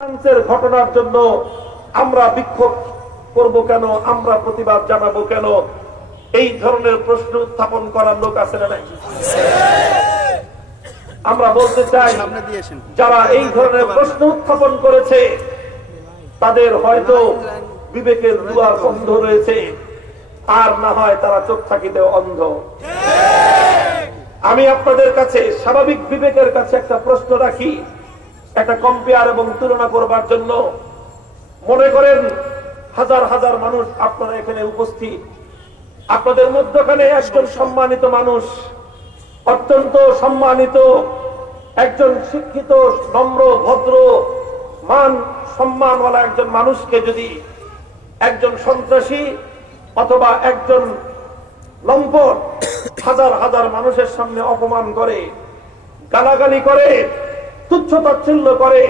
ফ্রান্সের ঘটনার জন্য আমরা বিক্ষোভ করব কেন, আমরা প্রতিবাদ জানাবো কেন, এই ধরনের প্রশ্ন উত্থাপন করার লোক আছে না নাই? আমরা বলতে চাই, যারা এই ধরনের প্রশ্ন উত্থাপন করেছে তাদের হয়তো বিবেকের দুয়ার বন্ধ রয়েছে, আর না হয় তারা চোখ থাকিতে অন্ধ। আমি আপনাদের কাছে স্বাভাবিক বিবেকের কাছে একটা প্রশ্ন রাখি, একটা কম্পেয়ার এবং তুলনা করবার জন্য। মনে করেন হাজার হাজার মানুষ আপনারা এখানে উপস্থিত, আপনাদের মধ্যখানে একজন সম্মানিত মানুষ, অত্যন্ত সম্মানিত একজন শিক্ষিত, নম্র, ভদ্র, মান সম্মানওয়ালা একজন মানুষকে যদি একজন সন্ত্রাসী অথবা একজন লম্পট হাজার হাজার মানুষের সামনে অপমান করে, গালাগালি করে, তুচ্ছ তাচ্ছিল্য করে,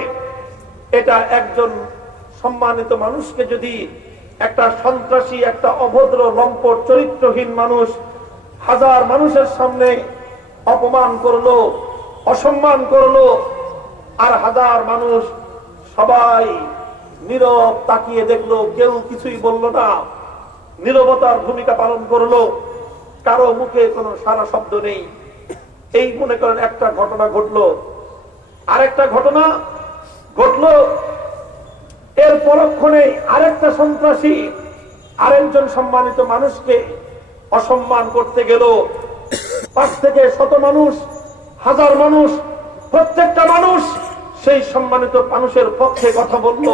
এটা একজন সম্মানিত মানুষকে যদি একটা সন্ত্রাসী, একটা অভদ্র, লম্পট, চরিত্রহীন মানুষ হাজার মানুষের সামনে অপমান করলো, অসম্মান করলো, আর হাজার মানুষ সবাই নীরব তাকিয়ে দেখলো, কেউ কিছুই বলল না, নীরবতার ভূমিকা পালন করলো, কারো মুখে কোনো সারা শব্দ নেই। এই মনে করেন একটা ঘটনা ঘটলো। আরেকটা ঘটনা ঘটলো, এর পরক্ষণে আরেকটা সন্ত্রাসী আরেকজন সম্মানিত মানুষকে অসম্মান করতে গেল। 5 থেকে 100 মানুষ, হাজার মানুষ, প্রত্যেকটা মানুষ সেই সম্মানিত মানুষের পক্ষে কথা বলল,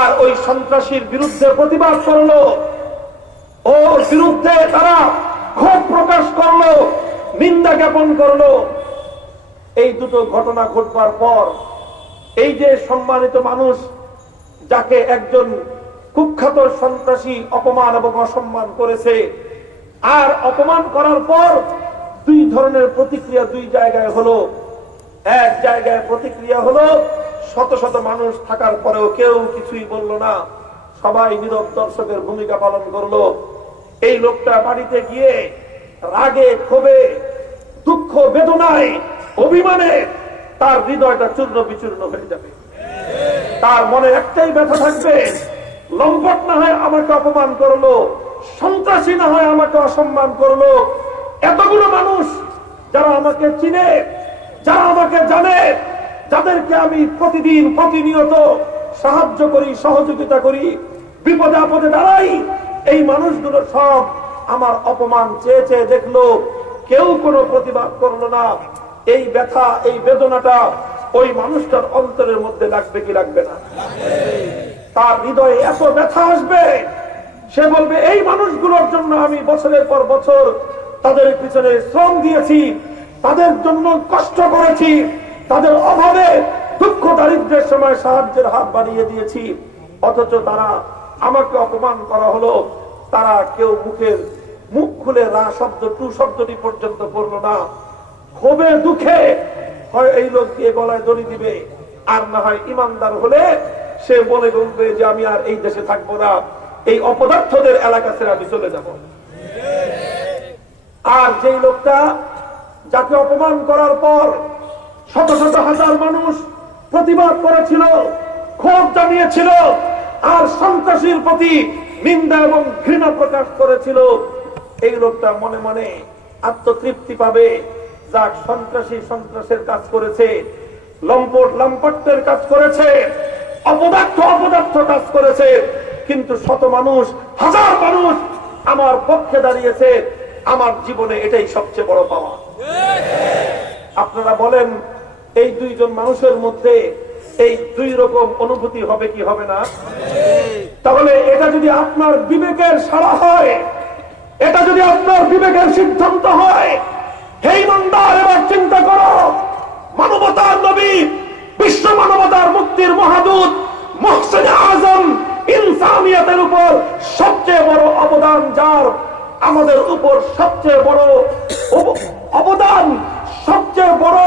আর ওই সন্ত্রাসীর বিরুদ্ধে প্রতিবাদ করলো, ওর বিরুদ্ধে তারা ক্ষোভ প্রকাশ করলো, নিন্দা জ্ঞাপন করলো। এই দুটো ঘটনা ঘটবার পর এই যে সম্মানিত মানুষ, যাকে একজন কুখ্যাত সন্ত্রাসী অপমান এবং অসম্মান করেছে, আর অপমান করার পর দুই ধরনের প্রতিক্রিয়া দুই জায়গায় হলো। এক জায়গায় প্রতিক্রিয়া হলো, শত শত মানুষ থাকার পরেও কেউ কিছুই বলল না, সবাই নীরব দর্শকের ভূমিকা পালন করলো। এই লোকটা বাড়িতে গিয়ে রাগে, ক্ষোভে, দুঃখ, বেদনায়, অভিমানে তার হৃদয়টা চূর্ণ বিচূর্ণ হয়ে যাবে। তার মনে একটাই ব্যথা থাকবে, লম্পট না হয় আমাকে অপমান করলো, সন্ত্রাসী না হয় আমাকে অসম্মান করলো। এতগুলো মানুষ যারা আমাকে চিনে, যারা আমাকে জানে, যাদেরকে আমি প্রতিদিন প্রতিনিয়ত সাহায্য করি, সহযোগিতা করি, বিপদে আপদে দাঁড়াই, এই মানুষগুলো সব আমার অপমান চেয়ে চেয়ে দেখলো, কেউ কোনো প্রতিবাদ করলো না। এই ব্যথা, এই বেদনাটা ওই মানুষটার অন্তরের মধ্যে লাগবে কি লাগবে না? তার হৃদয়ে এত ব্যথা আসবে, সে বলবে এই মানুষগুলোর জন্য আমি বছরের পর বছর তাদের পিছনে শ্রম দিয়েছি, তাদের জন্য কষ্ট করেছি, তাদের অভাবে দুঃখ দারিদ্রের সময় সাহায্যের হাত বাড়িয়ে দিয়েছি, অথচ তারা আমাকে অপমান করা হলো, তারা কেউ মুখ খুলে রা শব্দ, টু শব্দটি পর্যন্ত করলো না। ক্ষোভে দুঃখে হয় এই লোক দিয়ে গলায় দড়ি দিবে, আর না হয় ইমানদার হলে সে বলে বলবে যে আমি আর এই দেশে থাকবো না, এই অপদার্থদের এলাকা ছেড়ে আমি চলে যাব। আর যেই লোকটা, যাকে অপমান করার পর শত শত হাজার মানুষ প্রতিবাদ করেছিল, ক্ষোভ জানিয়েছিল, আর সন্ত্রাসীর প্রতি নিন্দা এবং ঘৃণা প্রকাশ করেছিল, এই লোকটা মনে মনে আত্মতৃপ্তি পাবে, যাক সন্ত্রাসী সন্ত্রাসের কাজ করেছে, লম্পট লম্পটের কাজ করেছে, অপদার্থ অপদার্থ কাজ করেছে, কিন্তু শত মানুষ, হাজার মানুষ আমার পক্ষে দাঁড়িয়েছে, আমার জীবনে এটাই সবচেয়ে বড় পাওয়া। আপনারা বলেন, এই দুইজন মানুষের মধ্যে এই দুই রকম অনুভূতি হবে কি হবে না? তাহলে এটা যদি আপনার বিবেকের সাড়া হয়, এটা যদি আপনার বিবেকের সিদ্ধান্ত হয়, হে ইমানদার, এবার চিন্তা করো, মানবতার নবী, বিশ্ব মানবতার মুক্তির মহাদূত, মুহসিনে আজম, ইনসানিয়তের উপর সবচেয়ে বড় অবদান যার, আমাদের উপর সবচেয়ে বড় অবদান, সবচেয়ে বড়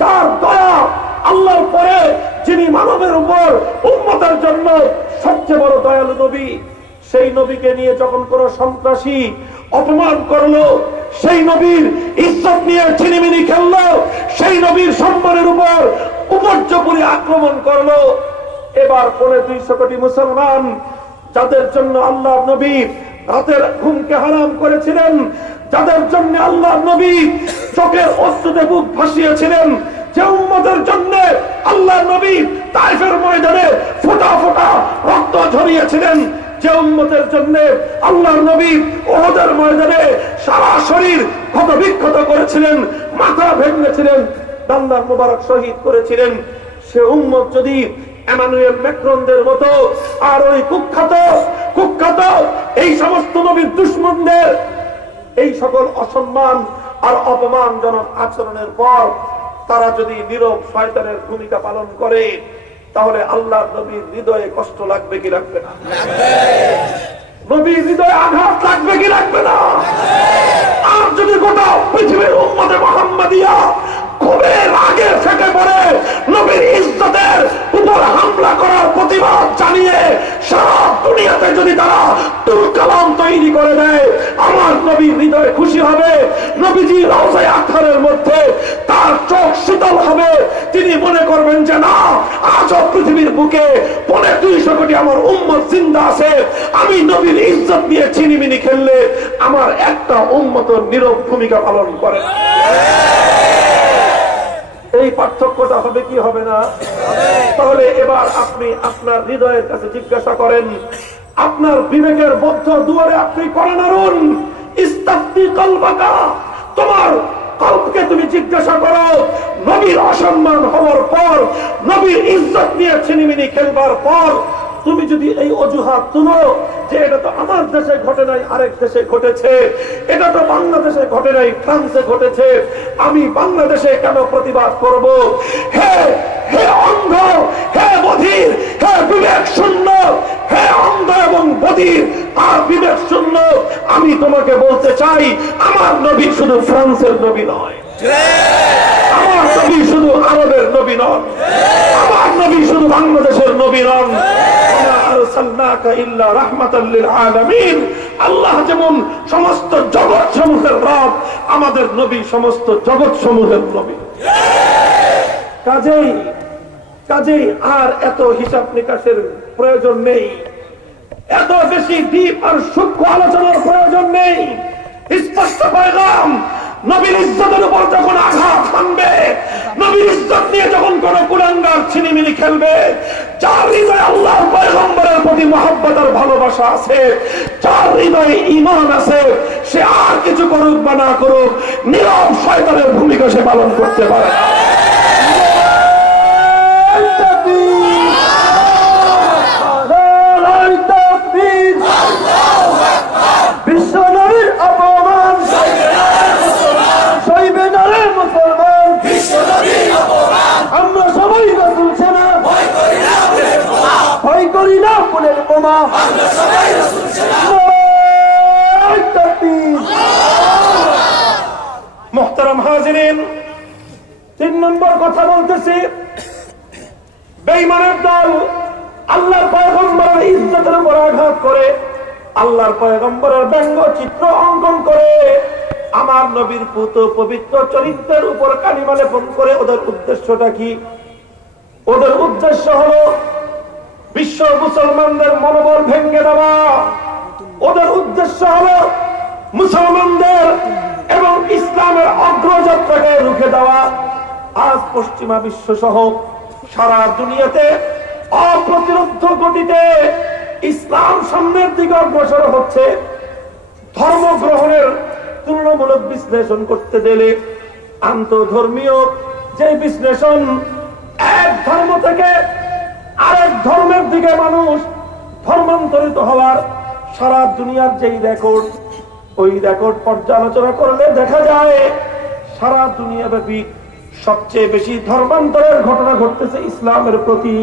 যার দয়া, আল্লাহর পরে যিনি মানবের উপর উম্মতের জন্য সবচেয়ে বড় দয়ালু নবী, সেই নবীকে নিয়ে যখন কোন সন্ত্রাসী অপমান করলো, সেই নবীর ইজ্জত নিয়ে ছিনিমিনি খেললো, সেই নবীর সম্মানের উপর উপর্যপুরি আক্রমণ করলো। এবার 250 কোটি মুসলমান, যাদের জন্য আল্লাহ নবী রাতের ঘুমকে হারাম করেছিলেন, যাদের জন্য আল্লাহ নবী চোখের অশ্রুতে বুক ভাসিয়েছিলেন, যে উম্মতের জন্য আল্লাহ নবী তায়েফের ময়দানে ফোঁটা ফোঁটা রক্ত ঝরিয়েছিলেন, যে উম্মতের জন্য আল্লাহ নবী ওহদের ময়দানে সারা শরীর ক্ষতবিক্ষত করেছিলেন, মাথা ভেঙেছিলেন, দান্দার মোবারক শহীদ করেছিলেন, সে উম্মত যদি এমানুয়েল ম্যাক্রনদের মতো আর ওই কুখ্যাত এই সমস্ত নবীর দুশমনদের এই সকল অসম্মান আর অপমানজনক আচরণের পর তারা যদি নীরব শয়তানের ভূমিকা পালন করে, তাহলে আল্লাহর নবীর হৃদয়ে কষ্ট লাগবে কি লাগবে না? নবীর হৃদয়ে আঘাত লাগবে কি লাগবে না? আর যদি গোটা পৃথিবীর উম্মতে মুহাম্মাদিয়া খুবের আগে ফেটে পড়ে নবীর ইজ্জতের উপর হামলা করার প্রতিবাদ জানিয়ে সারা দুনিয়াতে যদি তারা তুলকালাম তৈরি করে দেয়, আমার নবীর হৃদয়ে খুশি হবে, নবীজি রওজায়ে আতহারের মধ্যে তার চোখ শীতল হবে, তিনি মনে করবেন যে না, আজও পৃথিবীর বুকে 250 কোটি আমার উম্মত জিন্দা আছে, আমি নবীর ইজ্জত নিয়ে চিনিমিনি খেললে আমার একটা উম্মত নীরব ভূমিকা পালন করে। এই পার্থক্যটা হবে কি হবে না? তাহলে এবার আপনি আপনার হৃদয়ের কাছে জিজ্ঞাসা করেন, আপনার বিবেকের বদ্ধ দুয়ারে আপনি করে নাড়ুন, ইস্তাফতি কলবাকা, তোমার কলবকে তুমি জিজ্ঞাসা করো, নবীর অসম্মান হওয়ার পর, নবীর ইজ্জত নিয়ে ছিনিমিনি খেলবার পর তুমি যদি এই অজুহাত তুলো যে এটা তো আমার দেশে ঘটে নাই, আরেক দেশে ঘটেছে, এটা তো বাংলাদেশে ঘটে নাই, ফ্রান্সে ঘটেছে, আমি বাংলাদেশে কেন প্রতিবাদ করব? হে হে অন্ধ, হে বধির, হে বিবেক শূন্য, হে অন্ধ এবং বধির আর বিবেক শূন্য, আমি তোমাকে বলতে চাই, আমার নবী শুধু ফ্রান্সের নবী নয়, আমার নবী শুধু আরবের নবী নন, আমার নবী শুধু বাংলাদেশের নবী নন। আল্লাহ যেমন সমস্ত জগৎ সমূহের রব, আমাদের নবী সমস্ত জগৎ সমূহের নবী। কাজেই আর এত হিসাব নিকাশের প্রয়োজন নেই, এত বেশি দ্বীপ আর সূক্ষ্ম আলোচনার প্রয়োজন নেই। স্পষ্ট পয়গাম, নবীর ইজ্জতের উপর যখন আঘাত হানবে, নবীর ইজ্জত নিয়ে যখন কোন কুলাঙ্গার ছিনিমিনি খেলবে, যার হৃদয়ে আল্লাহর পয়গম্বরের প্রতি মহব্বত আর ভালোবাসা আছে, যার হৃদয়ে ঈমান আছে, সে আর কিছু করুক বা না করুক, নীরব শয়তানের ভূমিকা সে পালন করতে পারে। বিশ্ব নবীর অপমান সইবে না রে মুসলমান, আমরা সবাই রাসূল সেনা, ভয় করি না ফুলের বোমা, মুহতারাম হাজিরিন, 3 নম্বর কথা বলতেছি, বেঈমানের দল আল্লাহর পয়গম্বরের ইজ্জতের উপর আঘাত করে, আল্লাহর পয়গম্বরের ব্যঙ্গ চিত্র অঙ্কন করে, আমার নবীর পুত পবিত্র চরিত্রের উপর কালিমা লেপন করে। ওদের উদ্দেশ্যটা কি? ওদের উদ্দেশ্য হলো বিশ্ব মুসলমানদের মনোবল ভেঙে দেওয়া, ওদের উদ্দেশ্য হলো মুসলমানদের এবং ইসলামের অগ্রযাত্রাকে রুখে দেওয়া। আজ পশ্চিমা বিশ্ব সহ সারা দুনিয়াতে অপ্রতিরোধ্য গতিতে ইসলাম সামনের দিকে অগ্রসর হচ্ছে। ধর্ম গ্রহণের তুলনামূলক বিশ্লেষণ করতে গেলে আন্তঃধর্মীয় যে বিশ্লেষণ, এক ধর্ম থেকে আরেক ধর্মের দিকে মানুষ ধর্মান্তরিত হওয়ার সারা দুনিয়ার যেই রেকর্ড, ওই রেকর্ড পর্যালোচনা করলে দেখা যায় সারা দুনিয়াব্যাপী সবচেয়ে বেশি ধর্মান্তরের ঘটনা ঘটতেছে ইসলামের প্রতি।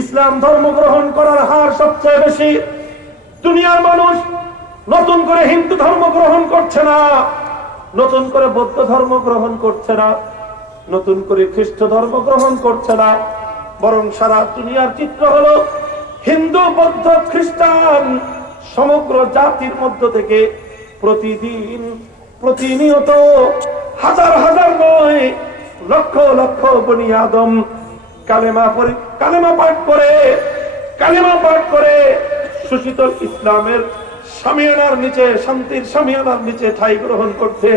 ইসলাম ধর্ম গ্রহণ করার হার সবচেয়ে বেশি। দুনিয়ার মানুষ নতুন করে হিন্দু ধর্ম গ্রহণ করছে না, নতুন করে বৌদ্ধ ধর্ম গ্রহণ করছে না, নতুন করে খ্রিস্ট ধর্ম গ্রহণ করছে না, বরং সারা দুনিয়ার চিত্র হলো হিন্দু, বৌদ্ধ, খ্রিস্টান সমগ্র জাতির মধ্য থেকে প্রতিনিয়ত হাজার হাজার নয়, লক্ষ লক্ষ বনি আদম কালেমা পাঠ করে সুশীতল ইসলামের শামিয়ানার নিচে, শান্তির শামিয়ানার নিচে ঠাঁই গ্রহণ করছে।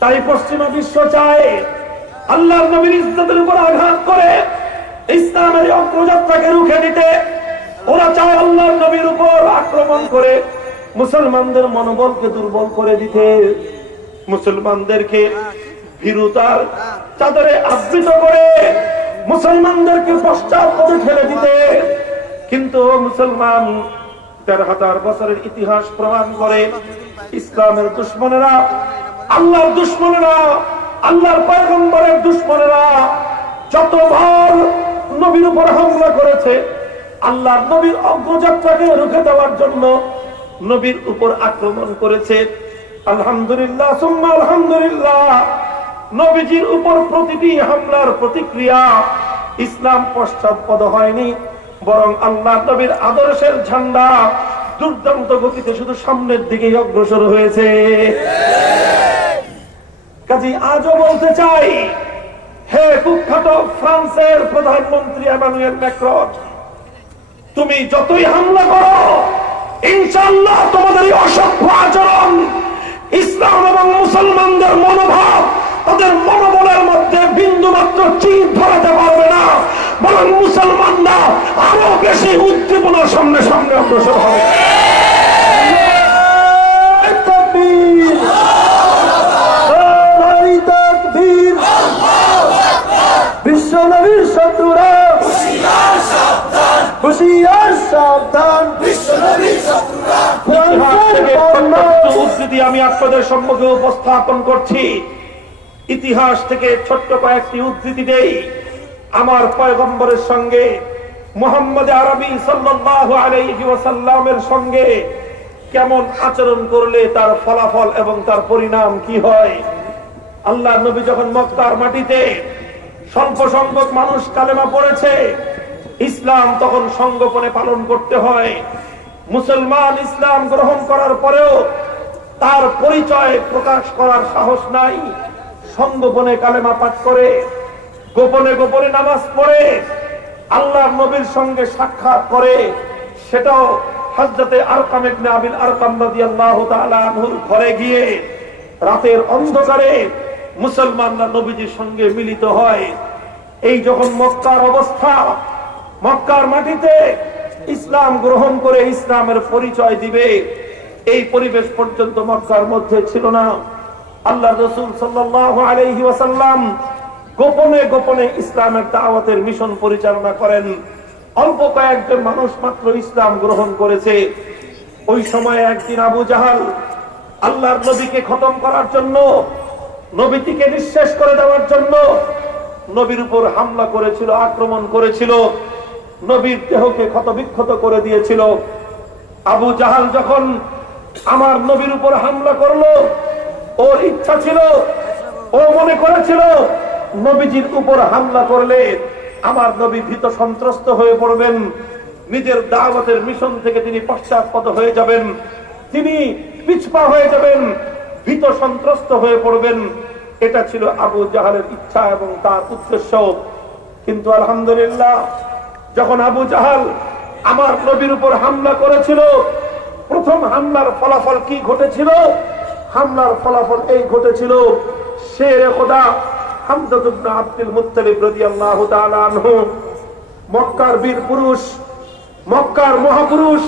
তাই পশ্চিমা বিশ্ব চায় আল্লাহর নবীর ইজ্জতের উপর আঘাত করে ইসলামের অগ্রযাত্রাকে রুখে দিতে। ওরা চায় আল্লাহর নবীর উপর আক্রমণ করে মুসলমানদের মনোবলকে দুর্বল করে দিতে, মুসলমানদেরকে ভীরুতার চাদরে আবৃত করে মুসলমানদেরকে পশ্চাৎপদে ঠেলে দিতে। কিন্তু মুসলমান 13,000 বছরের ইতিহাস প্রমাণ করে ইসলামের দুশমনেরা, আল্লাহর দুশমনেরা, আল্লাহর পয়গম্বরের দুশমনেরা যতবার নবীর উপর হামলা করেছে, আল্লাহর নবীর অগ্রযাত্রাকে রুখে দেওয়ার জন্য নবীর উপর আক্রমণ করেছে। আলহামদুলিল্লাহ সুম্মা আলহামদুলিল্লাহ, নবীজির উপর প্রতিটি হামলার প্রতিক্রিয়া ইসলাম পশ্চাৎপদ হয়নি, বরং আল্লাহ নবীর আদর্শের ঝান্ডা দুর্দান্ত গতিতে শুধু সামনের দিকে অগ্রসর হয়েছে। কাজী আজও বলতে চাই, হে কুখ্যাত ফ্রান্সের প্রধানমন্ত্রী এমানুয়েল ম্যাক্রন, তুমি যতই হামলা করো, ইনশাআল্লাহ তোমাদের এই অসভ্য আচরণ ইসলাম এবং মুসলমানদের মনোভাব, তাদের মনোবলের মধ্যে বিন্দু মাত্র চির ধরাতে পারবে না, বরং মুসলমানরা আরো বেশি উদ্দীপনার সামনে সামনে অগ্রসর হবে। বিশ্ব নবীর শত্রুরা হুঁশিয়ার সাবধান, উদ্ধৃতি আমি আপনাদের সম্মুখে উপস্থাপন করছি। ইতিহাস থেকে ছোট্ট কয়েকটি উদ্ধৃতি দেই। আমার পয়গম্বরের সঙ্গে মুহাম্মদ আরবি সাল্লাল্লাহু আলাইহি ওয়াসাল্লামের সঙ্গে কেমন আচরণ করলে তার ফলাফল এবং তার পরিণাম কি হয়। আল্লাহর নবী যখন মক্কার মাটিতে স্বল্প সংখ্যক মানুষ কালেমা পড়েছে, ইসলাম তখন সংগোপনে পালন করতে হয়। মুসলমান ইসলাম গ্রহণ করার পরেও তার পরিচয় প্রকাশ করার সাহস নাই, সংগোপনে কালেমা পাঠ করে, গোপনে গোপনে নামাজ পড়ে, আল্লাহর নবীর সঙ্গে সাক্ষাৎ করে। সেটাও হযরতে আরকাম ইবনে আবিল আরকাম রাদিয়াল্লাহু তাআলা আনহুর ঘরে গিয়ে রাতের অন্ধকারে মুসলমানরা নবীজির সঙ্গে মিলিত হয়। এই যখন মক্কার অবস্থা, মক্কার মাটিতে ইসলাম গ্রহণ করে ইসলামের পরিচয় দিবে, এই পরিবেশ পর্যন্ত মক্কার মধ্যে ছিল না। আল্লাহর রাসূল সাল্লাল্লাহু আলাইহি ওয়াসাল্লাম গোপনে গোপনে ইসলামের দাওয়াতের মিশন পরিচালনা করেন। অল্প কয়েকজন মানুষ মাত্র ইসলাম গ্রহণ করেছে। ওই সময় একদিন আবু জাহাল আল্লাহর নবীকে খতম করার জন্য, নবীটিকে নিঃশেষ করে দেওয়ার জন্য নবীর উপর হামলা করেছিল, আক্রমণ করেছিল, নবীর দেহকে ক্ষতবিক্ষত করে দিয়েছিল। আবু জাহাল যখন আমার নবীর উপর হামলা করলো, ওর ইচ্ছা ছিল, ও মনে করেছিল নবীজির উপর হামলা করলে আমার নবী ভীত সন্ত্রস্ত হয়ে পড়বেন, নিজের দাওয়াতের মিশন থেকে তিনি পশ্চাৎপদ হয়ে যাবেন, তিনি পিছপা হয়ে যাবেন, ভীত সন্ত্রস্ত হয়ে পড়বেন। এটা ছিল আবু জাহালের ইচ্ছা এবং তার উদ্দেশ্য। কিন্তু আলহামদুলিল্লাহ, যখন আবু জাহাল আমার নবীর উপর হামলা করেছিল, প্রথম হামলার ফলাফল কি ঘটেছিল? হামলার ফলাফল এই ঘটেছিল, শেরে খোদা হামজা ইবনে আব্দুল মুত্তালিব রাদিয়াল্লাহু তাআলা আনহু, মক্কার বীর পুরুষ, মক্কার মহাপুরুষ,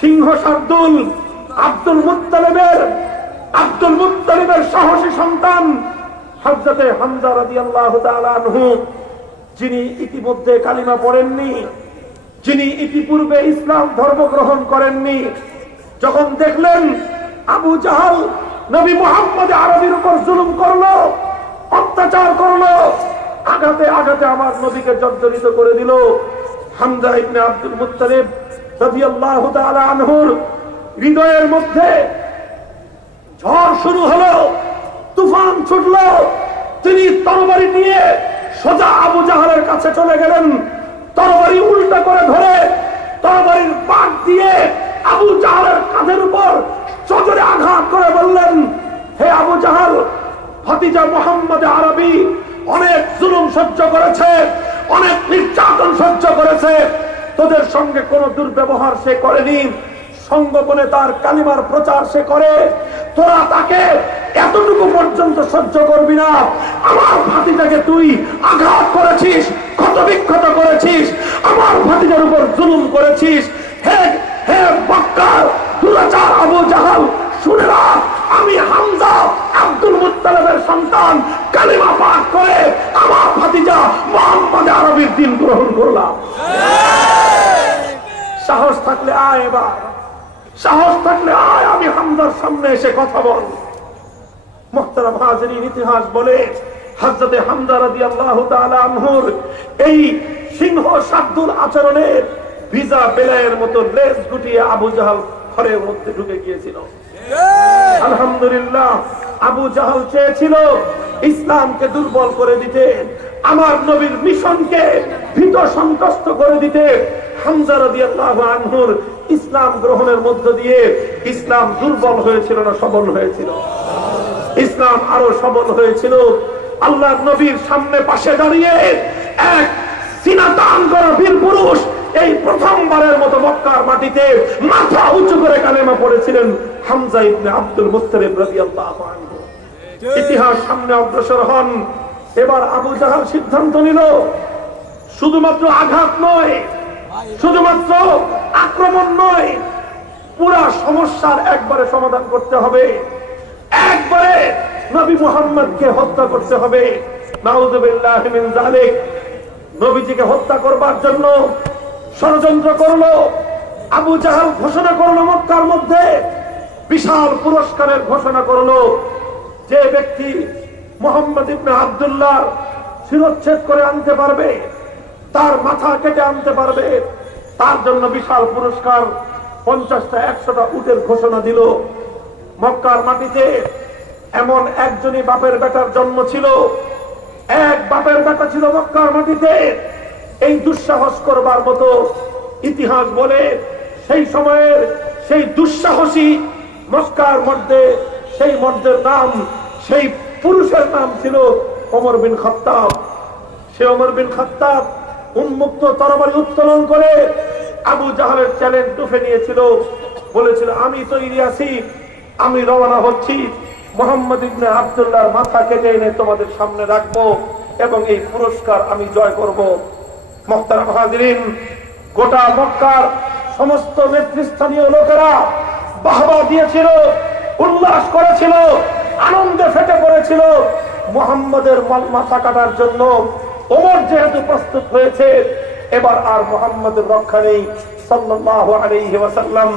সিংহ শার্দুল আব্দুল মুত্তালিবের সাহসী সন্তান হযরতে হামজা রাদিয়াল্লাহু তাআলা আনহু, যিনি ইতিমধ্যে কালিমা পড়েননি, যিনি ইতিপূর্বে ইসলাম ধর্ম গ্রহণ করেননি, যখন দেখলেন আবু জাহাল নবী মুহাম্মদ আরবির উপর জুলুম করলো, অত্যাচার করলো, আঘাতে আঘাতে আমার নবীকে জর্জরিত করে দিল, হামজা ইবনে আব্দুল মুত্তালিব রাদিয়াল্লাহু তাআলা আনহুর হৃদয়ের মধ্যে ঝড় শুরু হলো, তুফান ছুটলো। তিনি তরবারি নিয়ে সোজা আবু জাহালের কাছে চলে গেলেন, তরবারি উল্টা করে ধরে তরবারির বাঁক দিয়ে আবু জাহালের কাঁধের উপর সজোরে আঘাত করে বললেন, হে আবু জাহাল, ভাতিজা মুহাম্মদ আরবি অনেক জুলুম সহ্য করেছে, অনেক নির্যাতন সহ্য করেছে, তোদের সঙ্গে কোনো দুর্ব্যবহার সে করেনি, সঙ্গোপনে তার কালিমার প্রচার সে করে, তোরা তাকে এতটুকু পর্যন্ত সহ্য করবি না। আমার ভাতিজাকে তুই আঘাত করেছিস, ক্ষতবিক্ষত করেছিস, আমার ভাতিজার উপর জুলুম করেছিস। হে হে মক্কার দুরাচার আবু জাহাল, শুনে না, আমি হামজা আব্দুল মুত্তালিবের সন্তান, কালিমা পাঠ করে আমার ভাতিজা মুহাম্মদ আরবির দিন গ্রহণ করলাম। সাহস থাকলে আয়, এবার সাহস থাকলে আয়, আমি হামজার সামনে এসে কথা বল। মুহতারাম হাজিরিন, ইতিহাস বলে হযরতে হামজা রাদিয়াল্লাহু তাআলা আনহুর এই সিংহ শাব্দুল আচরণের ভিজা বেলায়ের মতো লেজ গুটিয়ে আবু জাহাল ঘরের মধ্যে ঢুকে গিয়েছিল। আলহামদুলিল্লাহ, আবু জাহাল চেয়েছিল ইসলামকে দুর্বল করে দিতে, আমার নবীর মিশনকে ভীত সন্ত্রস্ত করে দিতে। হামজা রাদিয়াল্লাহু আনহুর ইসলাম গ্রহণের মধ্য দিয়ে ইসলাম দুর্বল হয়েছিল না সবল হয়েছিল? ইসলাম আরো সবল হয়েছিল। আল্লাহর নবীর সামনে পাশে দাঁড়িয়ে এক সিনাতান করা বীর পুরুষ এই প্রথমবারের মতো মক্কার মাটিতে মাথা উঁচু করে কালেমা পড়েছিলেন হামজা ইবনে আব্দুল মুত্তালিব রাদিয়াল্লাহু আনহু। ইতিহাস সামনে অগ্রসর হন। এবার আবু জাহাল সিদ্ধান্ত নিল, শুধুমাত্র আঘাত নয়, শুধুমাত্র আক্রমণ নয়, পুরা সমস্যার একবারে সমাধান করতে হবে, একবারে নবী মুহাম্মদকে হত্যা করতে হবে। নাউযুবিল্লাহি মিন যালিক। নবীজিকে হত্যা করবার জন্য ষড়যন্ত্র করলো আবু জাহাল। ঘোষণা করলো মক্কার মধ্যে বিশাল পুরস্কারের ঘোষণা করলো, যে ব্যক্তি মুহাম্মদ ইবনে আব্দুল্লাহ শিরচ্ছেদ করে আনতে পারবে, তার মাথা কেটে আনতে পারবে, তার জন্য বিশাল পুরস্কার। 50টা 100টা উটের ঘোষণা দিল। মক্কার মাটিতে এমন একজনই বাপের বেটার জন্ম ছিল, এক বাপের বেটা ছিল মক্কার মাটিতে এই দুঃসাহস করবার মতো। ইতিহাস বলে সেই সময়ের সেই দুঃসাহসী মক্কার মধ্যে সেই মর্দের নাম, সেই পুরুষের নাম ছিল ওমর বিন খাত্তাব। সে ওমর বিন খাত্তাব উন্মুক্ত তরবারি উত্তোলন করে আবু জাহালের চ্যালেঞ্জ টুফে নিয়েছিল, বলেছিল আমি তৈরি আছি, আমি রওনা হচ্ছি, মুহাম্মদ ইবনে আব্দুল্লাহর মাথা কেটে এনে তোমাদের সামনে রাখবো এবং এই পুরস্কার আমি জয় করব। মুহতারাম হাজিরিন, গোটা মক্কার সমস্ত নেতৃস্থানীয় লোকেরা বাহবা দিয়েছিল, উল্লাস করেছিল, আনন্দে ফেটে পড়েছিল। মুহাম্মদের মাথা কাটার জন্য ওমর যেহেতু প্রস্তুত হয়েছে, এবার আর মুহাম্মদের রক্ষা নেই সাল্লাল্লাহু আলাইহি ওয়াসাল্লাম।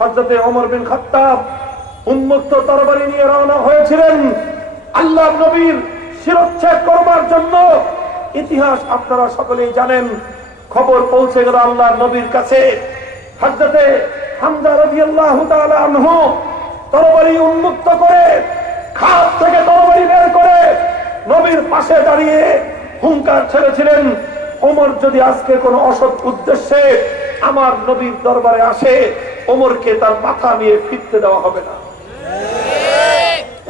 হযরতে ওমর বিন খাত্তাব উন্মুক্ত তরবারি নিয়ে রওনা হয়েছিলেন আল্লাহর নবীর শিরচ্ছেদ করবার জন্য। ইতিহাস আপনারা সকলেই জানেন। খবর পৌঁছে গেল আল্লাহর নবীর কাছে। হযরতে হামজা রাদিয়াল্লাহু তাআলা আনহু তরবারি উন্মুক্ত করে, খাত থেকে তরবারি বের করে নবীর পাশে দাঁড়িয়ে হুঙ্কার ছেড়েছিলেন, ওমর যদি আজকে কোনো অসৎ উদ্দেশ্যে আমার নবীর দরবারে আসে, ওমরকে তার মাথা নিয়ে ফিরতে দেওয়া হবে না।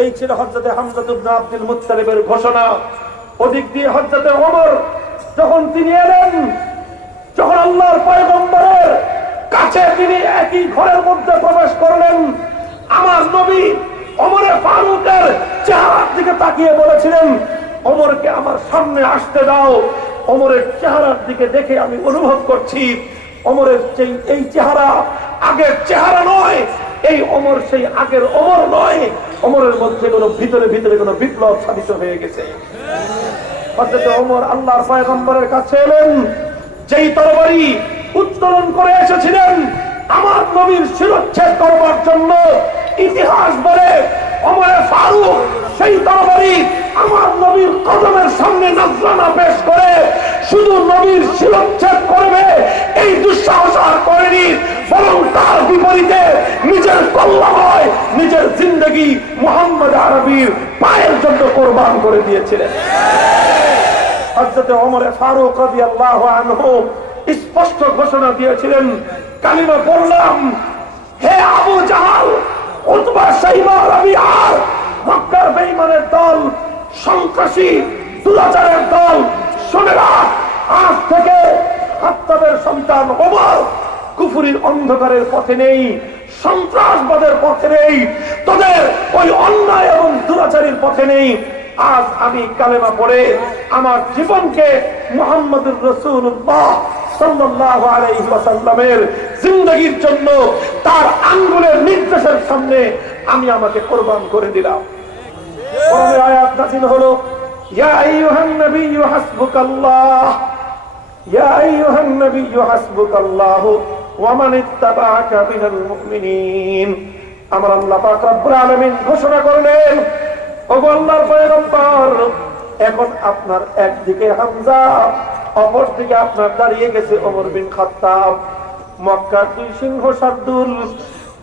এই ছিল হযরতে হামজা ইবনে আব্দুল মুত্তালিবের ঘোষণা। ওদিক দিয়ে হযরতে ওমর যখন তিনি এলেন, যখন আল্লাহর পয়গম্বরের কাছে তিনি একই ঘরের মধ্যে প্রবেশ করলেন, আমার নবী ওমরে ফারুকের চেহারার দিকে তাকিয়ে বলেছিলেন, ওমরকে আমার সামনে আসতে দাও। ওমরের চেহারার দিকে দেখে আমি অনুভব করছি ওমরের এই চেহারা আগের চেহারা নয়, এই ওমর সেই আগের ওমর নয়। ওমরের মধ্যে কোনো ভিতরে ভিতরে কোনো বিপ্লব সাধিত হয়ে গেছে। হযরত ওমর আল্লাহর পয়গম্বরের কাছে এলেন, যেই তরবারি উত্তোলন করে এসেছিলেন আমার নবীর শিরচ্ছেদ করবার জন্য। ইতিহাস বলে ওমরে ফারুক সেই তরবারি আমার নবীর কদমের সামনে নজরানা পেশ করে শুধু নবীর শিরচ্ছেদ করবে এই দুঃসাহস আর করেনি, বরং তার বিপরীতে নিজের কল্যাণময় নিজের জিন্দগি মুহাম্মদ আরবির পায়ের জন্য কোরবান করে দিয়েছিলেন। হযরত ওমরে ফারুক রাদিয়াল্লাহু আনহু স্পষ্ট ঘোষণা দিয়েছিলেন, কালিমা পড়লাম, হে আবু জাহাল, উতবা, শাইবা, রাবিআ, মক্কার বেঈমানের দল, সন্ত্রাসী দুরাচারের দল, শুনে রাখ, আজ থেকে খাত্তাবের সন্তান ওমর কুফরির অন্ধকারের পথে নেই, সন্ত্রাসবাদের পথে নেই, তোদের ওই অন্যায় এবং দুরাচারীর পথে নেই। আজ আমি কালেমা পড়ে আমার জীবনকে মুহাম্মদুর রাসূলুল্লাহ সাল্লাল্লাহু আলাইহি ওয়াসাল্লামের জিন্দেগীর জন্য তার আঙ্গুলের নির্দেশের সামনে আমি আমাকে কুরবান করে দিলাম। কোরআনের আয়াত নাযিল হলো, ইয়া আইয়ুহান নাবিয়্যু হাসবুকাল্লাহ, ইয়া আইয়ুহান নাবিয়্যু হাসবুকাল্লাহু ওয়া মান ইত্তাবা'আকা মিনাল মুমিনিন। আমার আল্লাহ পাক রব্বুল আলামিন ঘোষণা করলেন, ওগো আল্লাহর পয়গম্বর, এখন আপনার একদিকে হামজা, অপরদিকে আপনার দাঁড়িয়ে গেছে ওমর বিন খাত্তাব। মক্কার দুই সিংহ শার্দুল,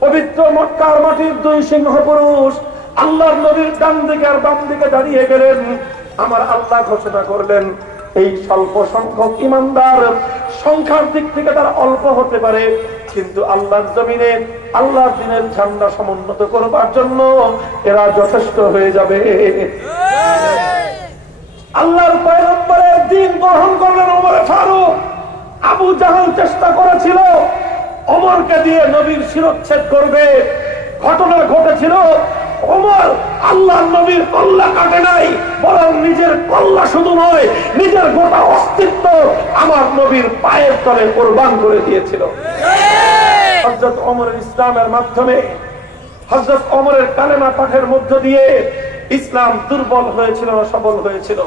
পবিত্র মক্কার মাটির দুই সিংহ পুরুষ আল্লাহর নবীর ডান দিকে আর বাম দিকে দাঁড়িয়ে গেলেন। আমার আল্লাহ ঘোষণা করলেন, এই স্বল্প সংখ্যক ইমানদার সংখ্যার দিক থেকে তারা অল্প হতে পারে, কিন্তু আল্লাহর জমিনে আল্লাহর দ্বীনের ঝান্ডা সমুন্নত করবার জন্য এরা যথেষ্ট হয়ে যাবে। আল্লাহর পয়গম্বরের দ্বীন গ্রহণ করলেন ওমর ফারুক। আবু জাহাল চেষ্টা করেছিল ওমরকে দিয়ে নবীর শিরচ্ছেদ করবে। ঘটনা ঘটেছিল, ওমর আল্লাহর নবীর কল্লা কাটে নাই, বরং নিজের কল্লা শুধু নয়, নিজের গোটা অস্তিত্ব আমার নবীর পায়ের তলে কোরবান করে দিয়েছিল। হযরত ওমরের ইসলামের মাধ্যমে, হযরত ওমরের কালেমা পাঠের মধ্য দিয়ে ইসলাম দুর্বল হয়েছিল না সবল হয়েছিল?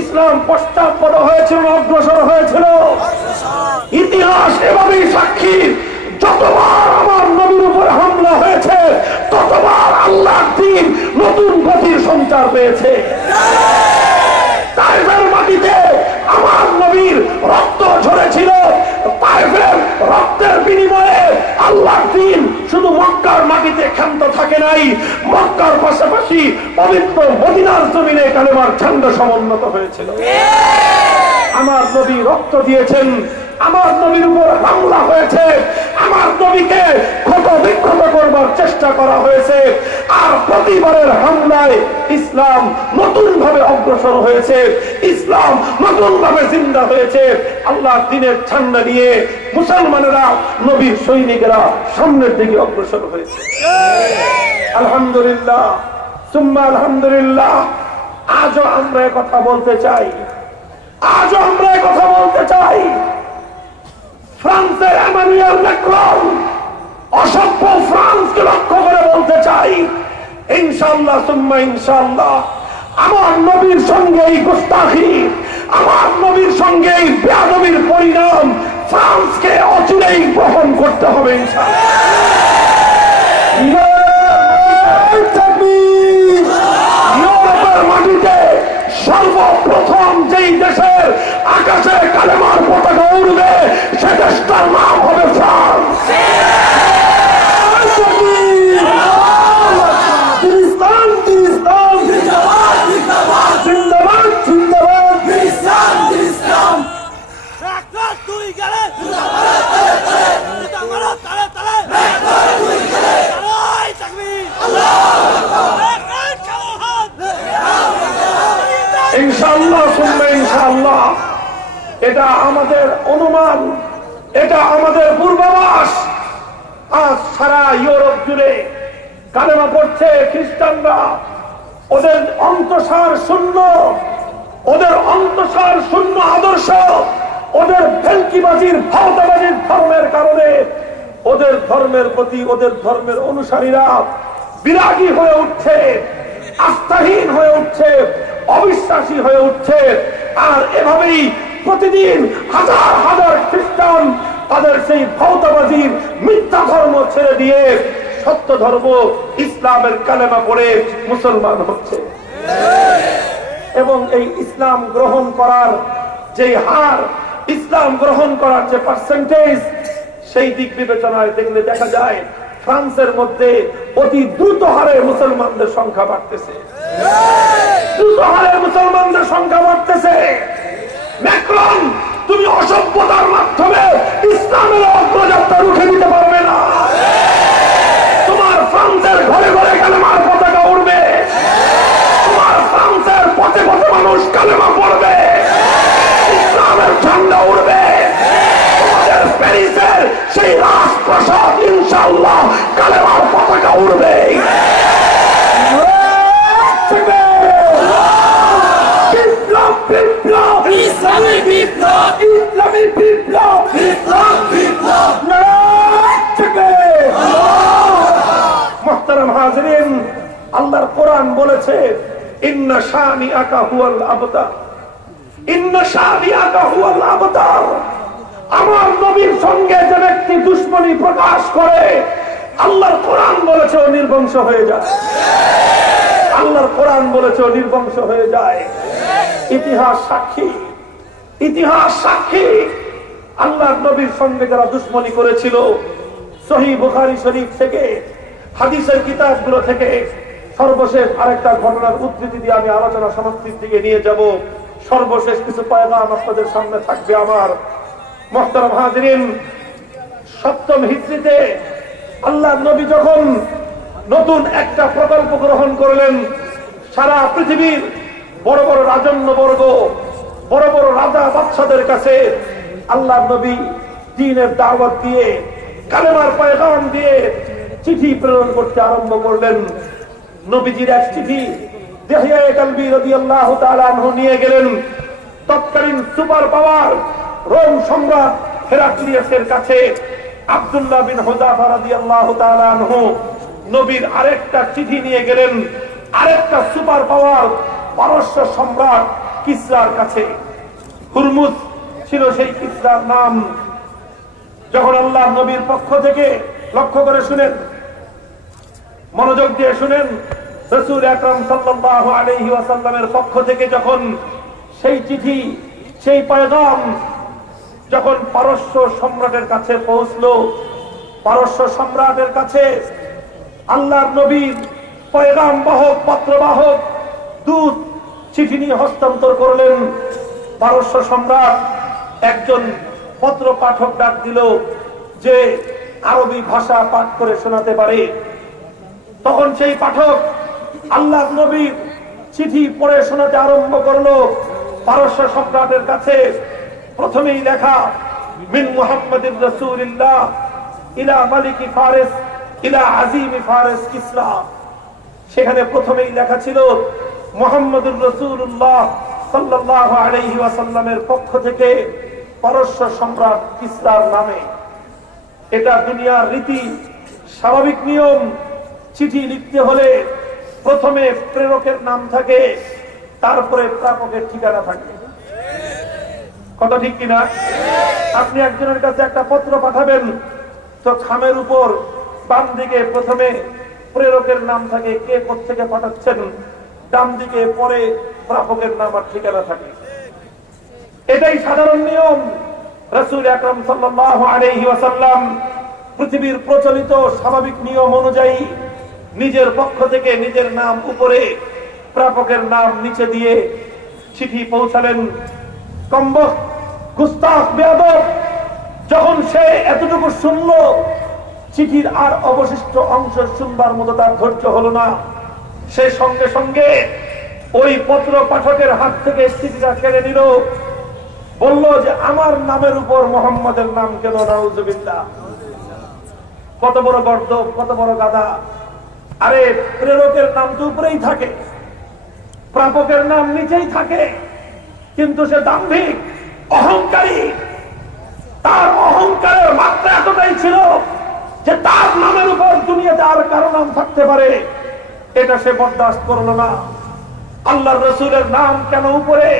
ইসলাম পশ্চাৎপদ হয়েছিল না অগ্রসর হয়েছিল? ইতিহাস এভাবেই সাক্ষী, যতবার আমার নবীর উপর হামলা হয়েছে ততবার আল্লাহর দ্বীন নতুন গতির সঞ্চার পেয়েছে। তায়েফের মাটিতে আমার নবীর রক্ত ঝরেছিল, তায়েফের রক্তের বিনিময়ে আল্লাহর দ্বীন শুধু মক্কার মাটিতে ক্ষান্ত থাকে নাই, মক্কার পাশাপাশি পবিত্র মদিনার জমিনে কালেমার ঝান্ডা সমুন্নত হয়েছিল। আমার নবী রক্ত দিয়েছেন, আমার নবীর উপর হামলা হয়েছে, আমার নবীকে ক্ষত বিক্ষত করবার চেষ্টা করা হয়েছে, আর প্রতিবারের হামলায় ইসলাম নতুন ভাবে অগ্রসর হয়েছে, ইসলাম নতুন ভাবে জিন্দা হয়েছে। আল্লাহর দ্বীনের ঝান্ডা নিয়ে মুসলমানেরা, নবীর সৈনিকেরা সামনের দিকে অগ্রসর হয়েছে। আলহামদুলিল্লাহ, সুম্মা আলহামদুলিল্লাহ। আজও আমরা কথা বলতে চাই, আজও আমরা কথা বলতে চাই। ফ্রান্সের এমানুয়েল ম্যাক্রন, অসভ্য ফ্রান্সকে লক্ষ্য করে বলতে চাই, ইনশাআল্লাহ সুম্মা ইনশাআল্লাহ আমার নবীর সঙ্গে এই গুস্তাখি, আমার নবীর সঙ্গে এই বেয়াদবির পরিণাম ফ্রান্সকে অচিরেই গ্রহণ করতে হবে ইনশাআল্লাহ। ইউরোপের মাটিতে সর্বপ্রথম যেই দেশের আকাশে কালেমার পতাকা উড়বে সে দেশটার নাম হবে ফ্রান্স। ইনশাআল্লাহ সুম্মা ইনশাআল্লাহ, এটা আমাদের অনুমান, এটা আমাদের পূর্বাভাস। আজ সারা ইউরোপ জুড়ে কালেমা পড়ছে খ্রিস্টানরা, ওদের অন্তঃসার শূন্য, ওদের অন্তঃসার শূন্য আদর্শ, ওদের ভেলকিবাজির ভাওতাবাজির ধর্মের কারণে ওদের ধর্মের প্রতি, ওদের ধর্মের অনুসারীরা বিরাগী হয়ে উঠছে, আস্থাহীন হয়ে উঠছে, অবিশ্বাসী হয়ে উঠছে। আর এভাবেই প্রতিদিন হাজার হাজার খ্রিস্টান তাদের সেই ভাওতাবাজির মিথ্যা ধর্ম ছেড়ে দিয়ে সত্য ধর্ম ইসলামের কালেমা পড়ে মুসলমান হচ্ছে। এবং এই ইসলাম গ্রহণ করার যে হার, ইসলাম গ্রহণ করার যে পার্সেন্টেজ, সেই দিক বিবেচনায় দেখলে দেখা যায় ফ্রান্সের মধ্যে অতি দ্রুত হারে মুসলমানদের সংখ্যা বাড়তেছে, দ্রুত হারে মুসলমানদের সংখ্যা বাড়তেছে। ম্যাক্রন, তুমি অসভ্যতার মাধ্যমে ইসলামের অগ্রযাত্রা রুখে দিতে পারবে না। তোমার ফ্রান্সের ঘরে ঘরে কালেমার পতাকা উড়বে, শানিআকা হুয়াল আবতার, ইন্না শানিআকা হুয়াল আবতার। আমার নবীর সঙ্গে যে ব্যক্তি দুশমনী প্রকাশ করে, আল্লাহর কোরআন বলেছে ও নির্বংশ হয়ে যায়। আল্লাহর কোরআন বলেছে ও নির্বংশ হয়ে যায়। ইতিহাস সাক্ষী, ইতিহাস সাক্ষী। আল্লাহর নবীর সঙ্গে যারা দুশমনী করেছিল, সহিহ বুখারী শরীফ থেকে, হাদিসের কিতাবগুলো থেকে সর্বশেষ আরেকটা ঘটনার উদ্ধৃতি দিয়ে আমি আলোচনা সমাপ্তির দিকে নিয়ে যাব। সর্বশেষ কিছু পয়গাম আপনাদের সামনে থাকবে আমার। মুহতারাম হাজিরিন, 7ম হিজরিতে আল্লাহর নবী যখন নতুন একটা প্রকল্প গ্রহণ করলেন, সারা পৃথিবীর বড় বড় রাজন্যবর্গ, বড় বড় রাজা বাদশাদের কাছে আল্লাহর নবী দ্বীনের দাওয়াত দিয়ে, কালেমার পয়গাম দিয়ে চিঠি প্রেরণ করতে আরম্ভ করলেন। নবীজির এক চিঠি দিহইয়া কালবী রাদিয়াল্লাহু তাআলা আনহু নিয়ে গেলেন তৎকালীন সুপার পাওয়ার রোম সম্রাট হেরাক্লিয়াসের কাছে। আব্দুল্লাহ বিন হুযাফা রাদিয়াল্লাহু তাআলা আনহু নবীর আরেকটা চিঠি নিয়ে গেলেন আরেকটা সুপার পাওয়ার পারস্য সম্রাট কিসরার কাছে। হুরমুজ ছিল সেই কিসরার নাম। যখন আল্লাহ নবীর পক্ষ থেকে, লক্ষ্য করে শুনেন, মনোযোগ দিয়ে শুনেন, রাসূল আকরাম সাল্লাল্লাহু আলাইহি ওয়াসাল্লামের পক্ষ থেকে যখন সেই চিঠি, সেই পয়গাম যখন পারস্য সম্রাটের কাছে পৌঁছলো, পারস্য সম্রাটের কাছে আল্লাহর নবীর পয়গাম বাহক, পত্রবাহক দূত চিঠি নিয়ে হস্তান্তর করলেন। পারস্য সম্রাট একজন পত্র পাঠক ডাক দিল যে আরবি ভাষা পাঠ করে শোনাতে পারে। তখন সেই পাঠক আল্লাহর নবীর চিঠি পড়ে শোনাতে আরম্ভ করলো পারস্য সম্রাটের কাছে। প্রথমেই লেখা, মিন মুহাম্মাদির রাসূলিল্লাহ ইলা মালিকি ফারিস ইলা আযীমি ফারিস কিসরা। সেখানে প্রথমেই লেখা ছিল মুহাম্মাদুর রাসূলুল্লাহ সাল্লাল্লাহু আলাইহি ওয়াসাল্লামের পক্ষ থেকে পারস্য সম্রাট কিসরার নামে। এটা দুনিয়ার রীতি, স্বাভাবিক নিয়ম। চিঠি লিখতে হলে প্রথমে প্রেরকের নাম থাকে, তারপরে প্রাপকের ঠিকানা থাকে। কথা ঠিক কিনা? আপনি একজনের কাছে একটা পত্র পাঠাবেন তো খামের উপর বাম দিকে প্রথমে প্রেরকের নাম থাকে, কে কোত্থেকে পাঠাচ্ছেন, ডান দিকে পরে প্রাপকের নাম আর ঠিকানা থাকে। এটাই সাধারণ নিয়ম। রাসূল আকরাম সাল্লাল্লাহু আলাইহি ওয়াসাল্লাম পৃথিবীর প্রচলিত স্বাভাবিক নিয়ম অনুযায়ী নিজের পক্ষ থেকে নিজের নাম উপরে, প্রাপকের নাম নিচে দিয়ে চিঠি পৌঁছালেন। কম্বক, গুস্তাখ, বেয়াদব যখন সে এতটুকু শুনলো, চিঠির আর অবশিষ্ট অংশ শুনবার মতো তার ধৈর্য হলো না। সে সঙ্গে সঙ্গে ওই পত্র পাঠকের হাত থেকে চিঠিটা কেড়ে নিল, বলল যে আমার নামের উপর মুহাম্মাদের নাম কেন? নাউযুবিল্লাহ। কত বড় গর্দভ, কত বড় গাধা! আরে প্রেরকের নাম তো উপরেই থাকে, প্রাপকের নাম নিচেই থাকে, কিন্তু সে দাম্ভিক, অহংকারী। তার অহংকারের মাত্রা এতটাই ছিল যে তার নামের উপর দুনিয়াতে আর কারো নাম থাকতে পারে, এটা সে বরদাস্ত করলো না। আল্লাহর রাসূলের নাম কেন উপরে?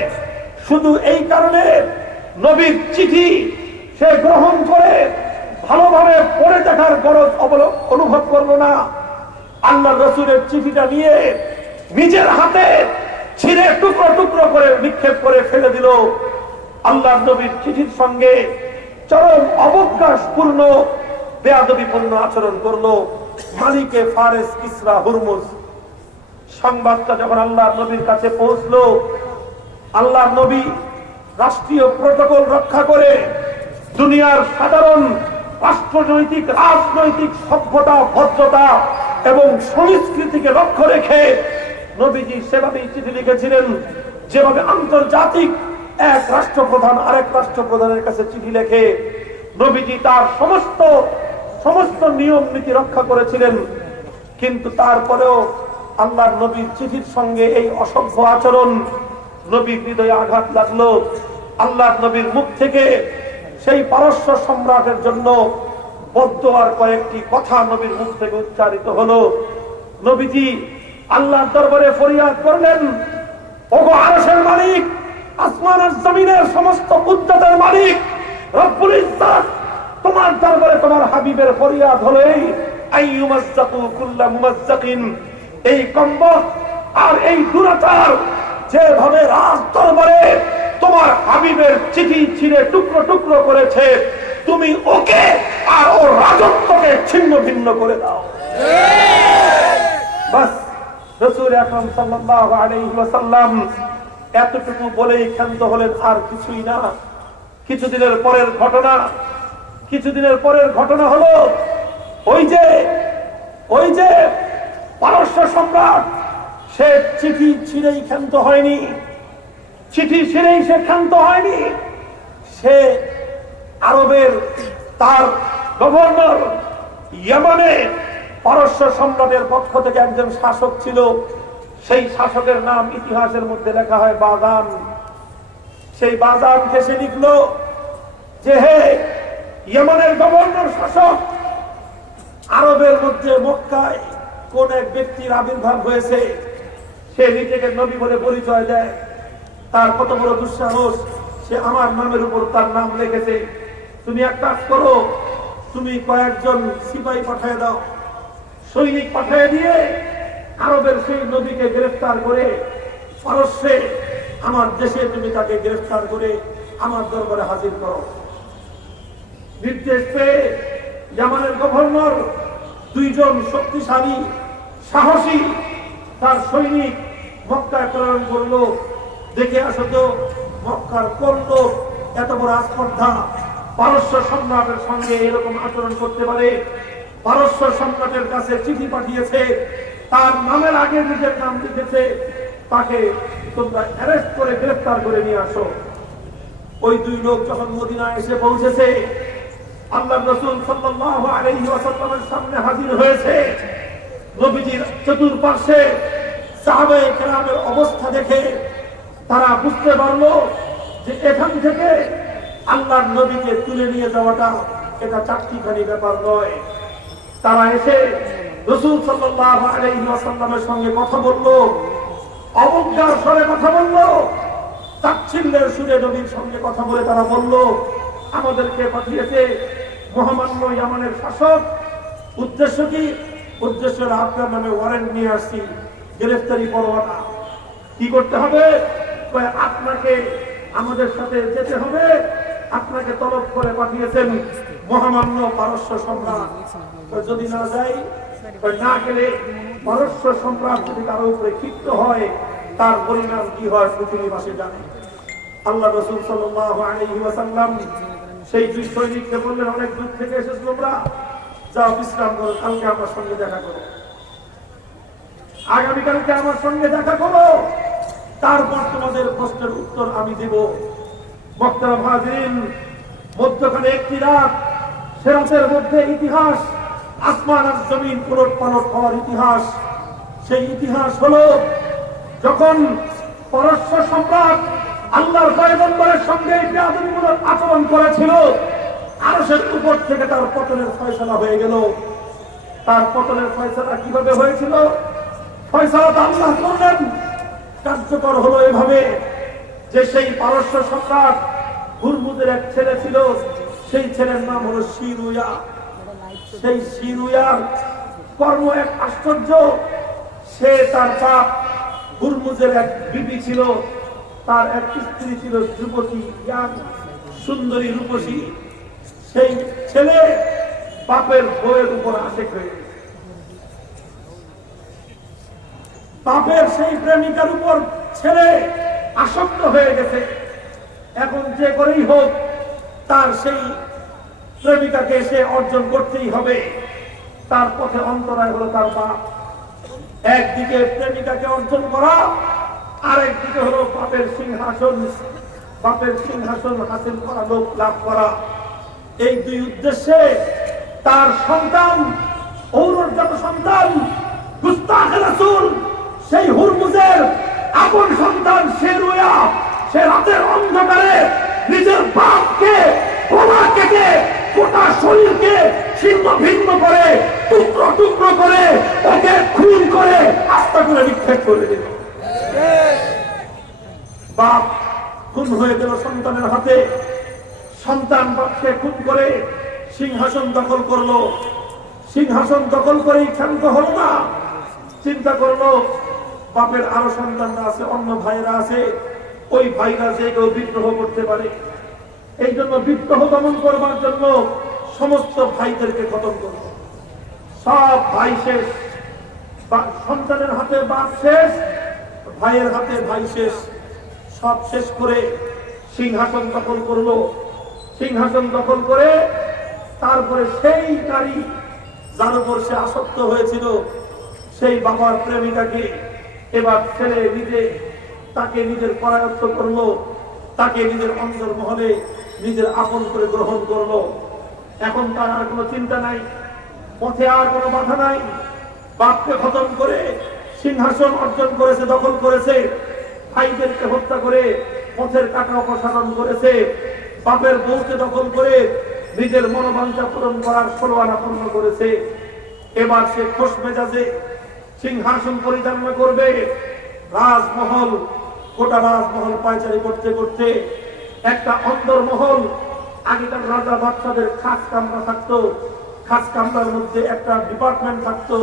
শুধু এই কারণে নবীর চিঠি সে গ্রহণ করে ভালোভাবে পড়ে দেখার গরজ অনুভব করলো না। আল্লাহর রাসূলের চিঠিটা নিয়ে নিজের হাতে ছিঁড়ে টুকরো টুকরো করে নিক্ষেপ করে ফেলে দিল। আল্লাহর নবীর চিঠির সঙ্গে চরম অবজ্ঞাপূর্ণ, বেয়াদবিপূর্ণ আচরণ করলো মালিকে ফারিস কিসরা হুরমুজ। সংবাদটা যখন আল্লাহর নবীর কাছে পৌঁছলো, আল্লাহর নবী রাষ্ট্রীয় প্রটোকল রক্ষা করে দুনিয়ার সাধারণ রাষ্ট্রনৈতিক, রাজনৈতিক সভ্যতা, ভদ্রতা এবং সংস্কৃতিকে লক্ষ্য রেখে নবীজি সেভাবেই চিঠি লিখেছিলেন যেভাবে আন্তর্জাতিক এক রাষ্ট্রপ্রধান আরেক রাষ্ট্রপ্রধানের কাছে চিঠি লেখে। নবীজি তার সমস্ত নিয়ম নীতি রক্ষা করেছিলেন। কিন্তু তারপরেও আল্লাহর নবীর চিঠির সঙ্গে এই অসভ্য আচরণ নবীর হৃদয়ে আঘাত লাগলো। আল্লাহর নবীর মুখ থেকে সেই পারস্য সম্রাটের জন্য বদদুয়ার কয়েকটি কথা নবীর মুখ থেকে উচ্চারিত হলো। নবীজি আল্লাহর দরবারে ফরিয়াদ করলেন, ওগো আরশের মালিক, আসমান আর জমিনের সমস্ত কুদরতের মালিক রব্বুল ইজ্জত, তোমার দরবারে তোমার হাবিবের ফরিয়াদ হলো এই আইয়ুমাজ্জাকু কুল্লা মুমাজ্জাকিন, এই কম্বক আর এই দুরাচার যেভাবে রাজ দরবারে তোমার হাবিবের চিঠি ছিঁড়ে টুকরো টুকরো করেছে, তুমি ওকে আর ওর রাজত্বকে ছিন্ন ভিন্ন করে দাও। বাস রাসূল আকরাম সাল্লাল্লাহু আলাইহি ওয়াসাল্লাম এতটুকু বলেই ক্ষান্ত হলেন, আর কিছুই না। কিছুদিনের পরের ঘটনা হলো ওই যে পারস্য সম্রাট, সে চিঠি ছিঁড়েই ক্ষান্ত হয়নি, সে আরবের তার গভর্নর ইয়ামানে পারস্য সম্রাটের পক্ষ থেকে একজন শাসক ছিল, সেই শাসকের নাম ইতিহাসের মধ্যে লেখা হয় বাজান। সেই বাজান দেশে লিখলো যে হে ইয়ামানের গভর্নর শাসক, আরবের মধ্যে মক্কায় কোন এক ব্যক্তির আবির্ভাব হয়েছে, সে নিজেকে নবী বলে পরিচয় দেয়, তার কত বড় দুঃসাহস, সে আমার নামের উপর তার নাম লিখেছে। তুমি এক কাজ করো, তুমি কয়েকজন সিপাহী পাঠিয়ে দাও, সৈনিক পাঠিয়ে দিয়ে আরবের সেই নবীকে গ্রেফতার করে পারস্যে আমার দেশে তুমি তাকে গ্রেফতার করে আমার দরবারে হাজির করো। নির্দেশ পেয়ে ইয়ামানের গভর্নর দুইজন শক্তিশালী সাহসী তার সৈনিক মক্কায় প্রেরণ করলো। দেখে আসো তো মক্কার কোন লোক এত বড় আস্পর্ধা পারস্য সম্রাটের সঙ্গে এরকম আচরণ করতে পারে। পারস্য সম্রাটের কাছে চিঠি পাঠিয়েছে, তার নামের আগে নিজের নাম লিখেছে, তাকে তোমরা অ্যারেস্ট করে গ্রেফতার করে নিয়ে আসো। ওই দুই লোক যখন মদিনায় এসে পৌঁছেছে, আল্লাহর রাসূল সাল্লাল্লাহু আলাইহি ওয়াসাল্লামের সামনে হাজির হয়েছে। নবীজির চতুর্পার্শ্বে সাহাবায়ে কেরামের অবস্থা দেখে তারা বুঝতে পারলো যে এখান থেকে আল্লাহর নবীকে তুলে নিয়ে যাওয়াটা এটা চারটিখানি ব্যাপার নয়। তারা এসে রাসূল সাল্লাল্লাহু আলাইহি ওয়াসাল্লামের সঙ্গে কথা বলল, অবজ্ঞার স্বরে কথা বলল, তাচ্ছিল্যের সুরে নবীর সঙ্গে কথা বলে তারা বলল, আমাদেরকে পাঠিয়েছে মহামান্য ইয়ামানের শাসক, উদ্দেশ্য কি? উদ্দেশ্য আপনার নামে ওয়ারেন্ট নিয়ে আসছি, গ্রেফতারি পরোয়ানা। কি করতে হবে? আপনাকে আমাদের সাথে যেতে হবে, আপনাকে তলব করে পাঠিয়েছেন মহামান্য পারস্য সম্রাট। যদি না যাই, না গেলে পারস্য সম্রাট যদি কারো উপরে ক্ষিপ্ত হয়, তার পরিণাম কি হয় পৃথিবীবাসী জানে। আল্লাহ রাসূল সাল্লাল্লাহু আলাইহি ওয়াসাল্লাম সেই দুই সৈনিককে বললেন, অনেক দূর থেকে এসেছো তোমরা, যাও বিশ্রাম করো, কালকে আমার সঙ্গে দেখা করো, আগামীকালকে আমার সঙ্গে দেখা করো, তারপর তোমাদের প্রশ্নের উত্তর আমি দেব। মুহতারাম হাজিরিন, মধ্যখানে একটি রাত, সে রাতের মধ্যে ইতিহাস, আসমান আর জমিন উলটপালট হওয়ার ইতিহাস। সেই ইতিহাস হলো যখন পারস্য সম্রাট আল্লাহর পয়গম্বরের সঙ্গে বেয়াদবিমূলক আচরণ করেছিল, আরশের উপর থেকে তার পতনের ফয়সালা হয়ে গেল। তার পতনের ফয়সালা কিভাবে হয়েছিল? ফয়সালা আল্লাহ করলেন, কার্যকর হলো এভাবে যে সেই পারস্য সম্রাট হুরমুজের এক ছেলে ছিল, সেই ছেলের নাম হলো শিরুয়া। সেই শিরুয়ার কর্ম এক আশ্চর্য। সে তার বাপ হুরমুজের এক বিবি ছিল, তার এক স্ত্রী ছিল যুবতী, সুন্দরী, রূপসী। সেই ছেলে বাপের বউয়ের উপর আশেক হয়ে গেছে, বাপের সেই প্রেমিকার উপর ছেলে আসক্ত হয়ে গেছে। এখন যে করেই হোক তার সেই প্রেমিকাকে সে অর্জন করতেই হবে। তার পথে অন্তরায় হলো তার বাপ। একদিকে প্রেমিকাকে অর্জন করা, আরেকদিকে হলো বাপের সিংহাসন হাসিল করা, লোক লাভ করা। এই দুই উদ্দেশ্যে তার সন্তান, ঔরজাত সন্তান গুস্তাখে রাসূল, সেই হুরমুজের আপন সন্তান শিরুয়া, সে রাতের অন্ধকারে নিজের বাপকে গলা কেটে গোটা শরীরকে ছিন্ন ভিন্ন করে, টুকরো টুকরো করে, ওকে খুন করে আস্তা করে নিক্ষেপ করে দিল। বাপ খুন হয়ে গেল সন্তানের হাতে। সন্তান বাপকে খুন করে সিংহাসন দখল করলো। সিংহাসন দখল করেই ক্ষান্ত হলো না, চিন্তা করলো বাপের আরো সন্তানরা আছে, অন্য ভাইরা আছে, ওই ভাইরা যে কেউ বিদ্রোহ করতে পারে। এই জন্য বিদ্রোহ দমন করবার জন্য সমস্ত ভাইদেরকে খতম করলো। সব ভাই শেষ, সন্তানের হাতে বাপ শেষ, ভাইয়ের হাতে ভাই শেষ। সব শেষ করে সিংহাসন দখল করলো। সিংহাসন দখল করে তারপরে সেই নারী যার উপর সে আসক্ত হয়েছিল, সেই বাবার প্রেমিকাকে এবার ছেলে নিজে তাকে নিজের করায়ত্ত করলো, তাকে নিজের অন্তর্মহলে নিজের আপন করে গ্রহণ করলো। এখন তার আর কোনো চিন্তা নাই, পথে আর কোনো বাধা নাই। বাপকে খতম করে সিংহাসন অর্জন করেছে, দখল করেছে, ভাইদেরকে হত্যা করে পথের কাটা অপসারণ করেছে, বাপের বউকে দখল করে নিজের মনোবাঞ্ছা পূরণ করার ষোলআনা পূর্ণ করেছে। এবার সে খোশ মেজাজে সিংহাসন পরিচালনা করবে। রাজমহল, গোটা রাজমহল পায়চারি করতে করতে একটা অন্দরমহল, আগেকার রাজা বাদশাদের খাস কামরা থাকতো, খাস কামরার মধ্যে একটা ডিপার্টমেন্ট থাকতো,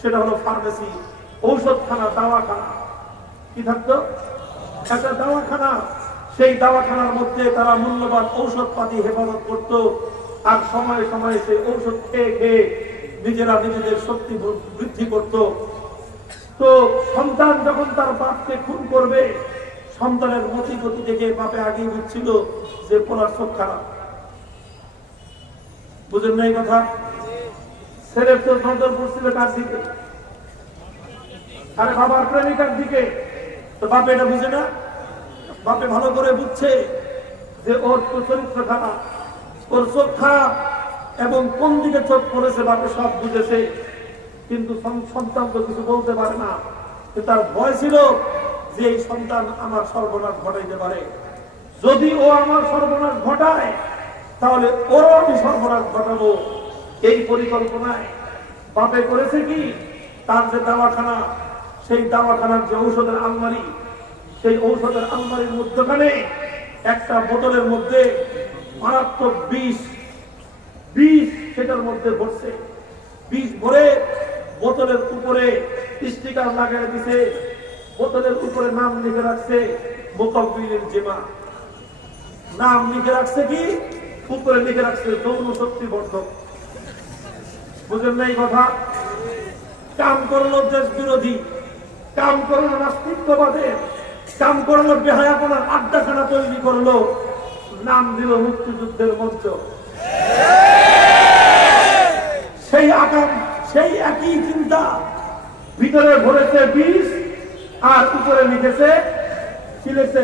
সেটা হলো ফার্মেসি, ঔষধখানা, দাওয়াখানা। কি থাকতো? একটা দাওয়াখানা। সেই দাওয়াখানার মধ্যে তারা মূল্যবান ঔষধপাতি হেফাজত করত, আর সময়ে সময়ে সেই ঔষধ খেয়ে খেয়ে নিজেরা নিজেদের শক্তি বৃদ্ধি করত। তো সন্তান যখন তার বাপকে খুন করবে, সন্তানের মতি গতি থেকে বাপে আগেই বুঝছিল যে পোলার চোখ খারাপ। বুঝেন না এই কথা? ছেলের তো নজর পড়ছিল কার দিকে? আরে বাবার প্রেমিকার দিকে। তো বাপে এটা বুঝে না? বাপে ভালো করে বুঝছে যে ওর তো চরিত্র খারাপ, ওর চোখ খারাপ, এবং কোন দিকে চোখ পড়েছে বাপে সব বুঝেছে। কিন্তু সন্তান তো কিছু বলতে পারে না। তার ভয় ছিল যে এই সন্তান আমার সর্বনাশ ঘটাইতে পারে। যদি ও আমার সর্বনাশ ঘটায় তাহলে ওরও আমি সর্বনাশ ঘটাবো। এই পরিকল্পনায় বাপে করেছে কি, তার যে দাওয়াখানা, সেই দাওয়াখানার যে ঔষধের আলমারি, সেই ঔষধের আলমারির মধ্যখানে একটা বোতলের মধ্যে মারাত্মক বিষ সেটার মধ্যে ভরছে। বিষ ভরে বোতলের উপরে স্টিকার লাগাই দিছে, বোতলের উপরে নাম লিখে রাখছে মুকাব্বিলুল জিমা। নাম লিখে রাখছে কি, উপরে লিখে রাখছে যৌন শক্তি বর্ধক। বুঝেন না এই কথা? কাম করলো দেশ বিরোধী, কাম করলো নাস্তিকবাদের, কাম করলো বেহায়াপনার আড্ডাখানা তৈরি করলো, নাম দিল মুক্তিযুদ্ধের মঞ্চ। সেই আকাম, সেই একই চিন্তা ভিতরে ভরেছে বিষ, আর উপরে লিখেছে কি লিখছে?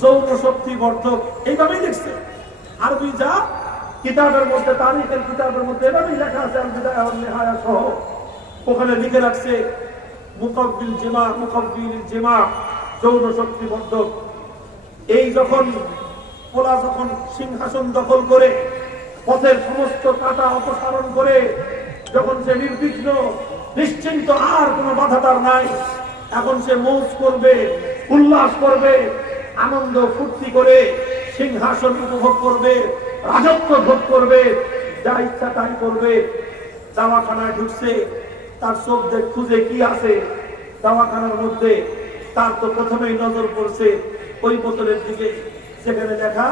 যৌন শক্তি বর্ধক। এইভাবেই লিখছে। আরবি যা কিতাবের মধ্যে, তারিখের কিতাবের মধ্যে এভাবেই লেখা আছে, আল বিদায়া ওয়ান নিহায়া সহ। ওখানে লিখে রাখছে মুকাব্বিল জিমা, মুকাব্বিল জিমা, যৌন শক্তি বর্ধক। এই যখন পোলা যখন সিংহাসন দখল করে পথের সমস্ত কাটা অপসারণ করে যখন সে নির্বিঘ্ন নিশ্চিন্ত, আর কোনো বাধা তার নাই, এখন সে মৌজ করবে, উল্লাস করবে, আনন্দ ফুর্তি করে সিংহাসন উপভোগ করবে, রাজত্ব ভোগ করবে, যা ইচ্ছা তাই করবে। দাওয়াখানায় ঢুকছে, তার চোখ খুঁজে কি আছে দাওয়াখানার মধ্যে। তার তো প্রথমেই নজর পড়ছে ওই বোতলের দিকে, সেখানে লেখা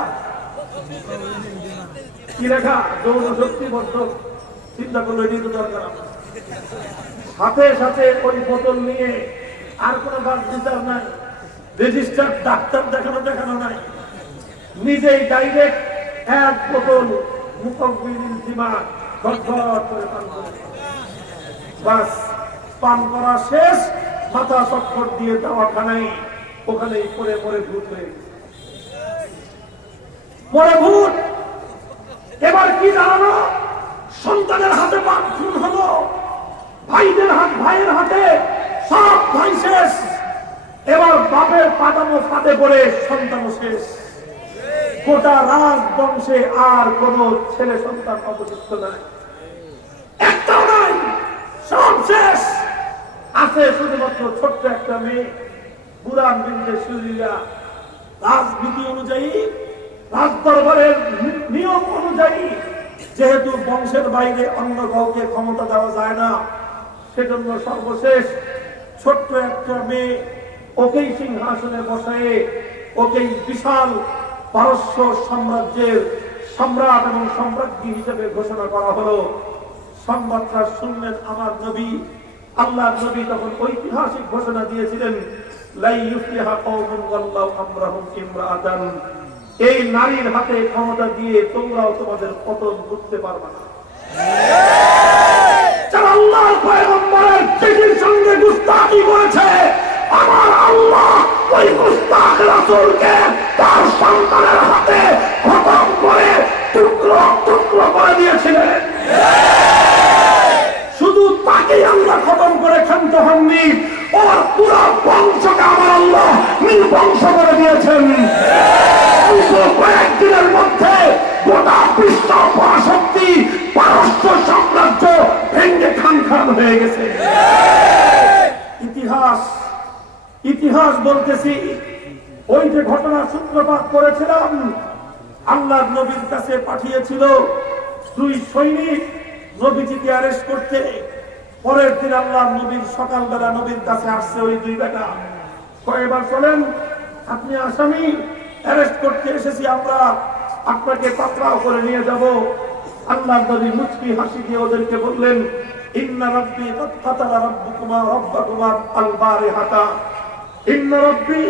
কি লেখা? যৌন শক্তি বর্ধক। চিন্তা করলো এটি তো দরকার। সাথে সাথে ওই বোতল নিয়ে, আর কোনো বাদ বিচার নাই, রেজিস্টার ডাক্তার দেখানো নাই, নিজেই ডাইরেক্ট এক বোতল মুকাব্বিলুল জিমা ঘটঘট করে পান করে। বাস, পান করা শেষ, মাথা চটফট দিয়ে দাওয়াখানায় ওখানেই পরে পরে ভূত হয়ে গেছে। পরে ভূত। এবার কি জানো? সন্তানের হাতে বাপ খুন হলো, ভাইয়ের হাতে সব ভাই শেষ। এবার বাপের পাতানো ফাঁদে পড়ে সন্তানও শেষ। গোটা রাজবংশে আর কোন ছেলে সন্তান অবশিষ্ট নাই, একটাও নাই, সব শেষ। আছে শুধুমাত্র ছোট্ট একটা মেয়ে, বুরান বিনতে সুরিয়া রাজনীতি অনুযায়ী, রাজদরবারের নিয়ম অনুযায়ী যেহেতু বংশের বাইরে অন্য কাউকে ক্ষমতা দেওয়া যায় না, সেজন্য সর্বশেষ ছোট্ট একটা মেয়ে ওকেই সিংহাসনে বসায়ে ওকেই বিশাল পারস্য সাম্রাজ্যের সম্রাট এবং সম্রাজ্ঞী হিসেবে ঘোষণা করা হলো। সংবাদটা শুনলেন আমার নবী, আল্লাহর নবী তখন ঐতিহাসিক ঘোষণা দিয়েছিলেন, লা ইউফলিহা কওমুন ওয়াল্লাহু আমরাহুম ইমরাআতান, এই নারীর হাতে ক্ষমতা দিয়ে তোমরাও তোমাদের পতন করতে পারবে না। যারা আল্লাহর পয়গম্বরের চিঠির সঙ্গে গুস্তাখি করেছে, আমার আল্লাহ ওই গুস্তাখ রাসূলকে তার সন্তানের হাতে খতম করে টুকরো টুকরো করে দিয়েছিলেন। শুধু তাকে আল্লাহ খতম করে ক্ষান্ত হননি, ওর পুরো বংশকে আমার আল্লাহ নির্বংশ করে দিয়েছেন। কয়েকদিনের মধ্যে গোটা বিশ্ব পরাশক্তি পারস্য সাম্রাজ্য ভেঙে খান খান হয়ে গেছে। ইতিহাস বলতেছি, ওই যে ঘটনা সূত্রপাত করেছিলাম, আল্লাহর নবীর কাছে পাঠিয়েছিল দুই সৈনিক নবীজিকে অ্যারেস্ট করতে। পরের দিন আল্লাহর নবীর সকালবেলা নবীর কাছে আসছে ওই দুই বেটা, কয়েকবার চলেন, আপনি আসামি, অ্যারেস্ট করতে এসেছি আমরা, আপনাকে পাকড়াও করে নিয়ে যাব। আল্লাহর নবী মুচকি হাসি দিয়ে ওদেরকে বললেন, ইন্না রাব্বি কাদ কাতালা রাব্বুকুমা রাব্বাকুমা আল বারিহাতা, ইন্না রাব্বি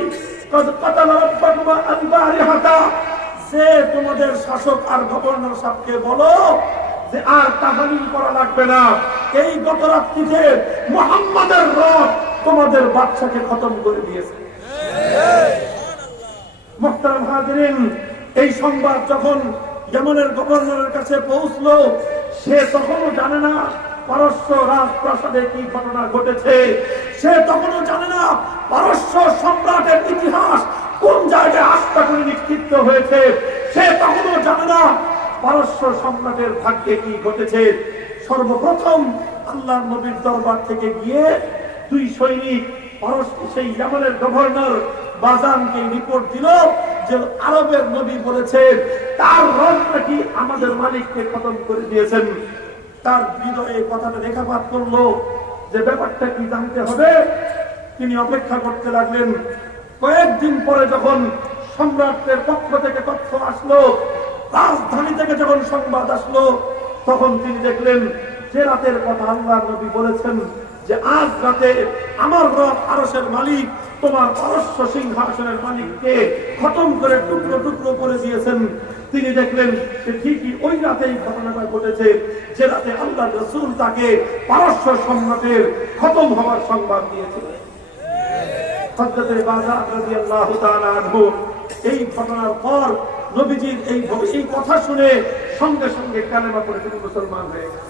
কাদ কাতালা রাব্বাকুমা আল বারিহাতা। সে তোমাদের শাসক আর গভর্নর সাহেবকে বলো যে আর কাহানি করা লাগবে না, এই গত রাত্রিতে মুহাম্মাদের রব তোমাদের বাদশাকে খতম করে দিয়েছে। মুহতারাম হাজিরিন, এই সংবাদ যখন ইয়েমেনের গভর্নরের কাছে পৌঁছলো, সে তখনও জানে না পারস্য রাজপ্রাসাদে কি ঘটনা ঘটেছে, সে তখনও জানে না পারস্য সম্রাটের ইতিহাস কোন জায়গায় আস্থা করে নিক্ষিপ্ত হয়েছে, সে তখনও জানে না পারস্য সম্রাটের ভাগ্যে কি ঘটেছে। সর্বপ্রথম আল্লাহর নবীর দরবার থেকে গিয়ে দুই সৈনিক সেই ইয়েমেনের গভর্নর বাজানকে রিপোর্ট দিল যে আরবের নবী বলেছে তার রব নাকি আমাদের মালিককে খতম করে দিয়েছেন। তার হৃদয়ে কথাটা রেখাপাত করলো যে ব্যাপারটা কি জানতে হবে। তিনি অপেক্ষা করতে লাগলেন। কয়েকদিন পরে যখন সম্রাটের পক্ষ থেকে তথ্য আসলো, রাজধানী থেকে যখন সংবাদ আসলো, তখন তিনি দেখলেন যে রাতের কথা আল্লাহর নবী বলেছেন যে আজ রাতে আমার রব আরশের মালিক তোমার পারস্য সিংহাসনের মালিককে খতম করে টুকরো টুকরো করে দিয়েছেন। তিনি দেখলেন যে ঠিকই ওই রাতেই ঘটনাটা ঘটেছে যে রাতে আল্লাহ রাসূল তাকে পারস্য সম্রাটের খতম হওয়ার সংবাদ দিয়েছিলেন। হযরত বাজার রাদিয়াল্লাহু তাআলা আনহু এই ঘটনার পর নবীজির এই কথা শুনে সঙ্গে সঙ্গে কালেমা পড়ে তিনি মুসলমান হয়ে গেলেন।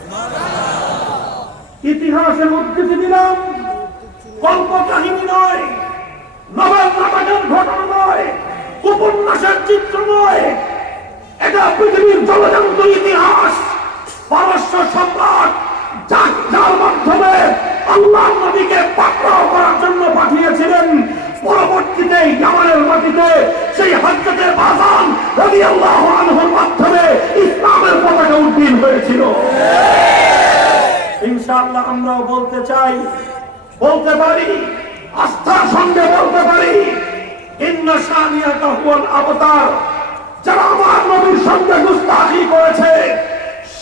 ইতিহাসের উদ্ধৃতি দিলাম, গল্প কাহিনী নয়, নভেল নাটকের ঘটনা নয়, উপন্যাসের চিত্র নয়, এটা পৃথিবীর জলজান্ত ইতিহাস। পারস্য সম্রাট যার মাধ্যমে আল্লাহ নবীকে পাকড়াও করার জন্য পাঠিয়েছিলেন, পরবর্তীতে ইয়ামানের মাটিতে সেই হযরত বাজান রাদিয়াল্লাহু আনহুর মাধ্যমে ইসলামের পতাকা উড্ডীন হয়েছিল। ইনশাআল্লাহ আমরাও বলতে চাই, বলতে পারি, আস্থার সঙ্গে বলতে পারি, ইন্না শানিয়াকা হুয়াল আবতার। যারা আমার নবীর সঙ্গে গুস্তাখি করেছে,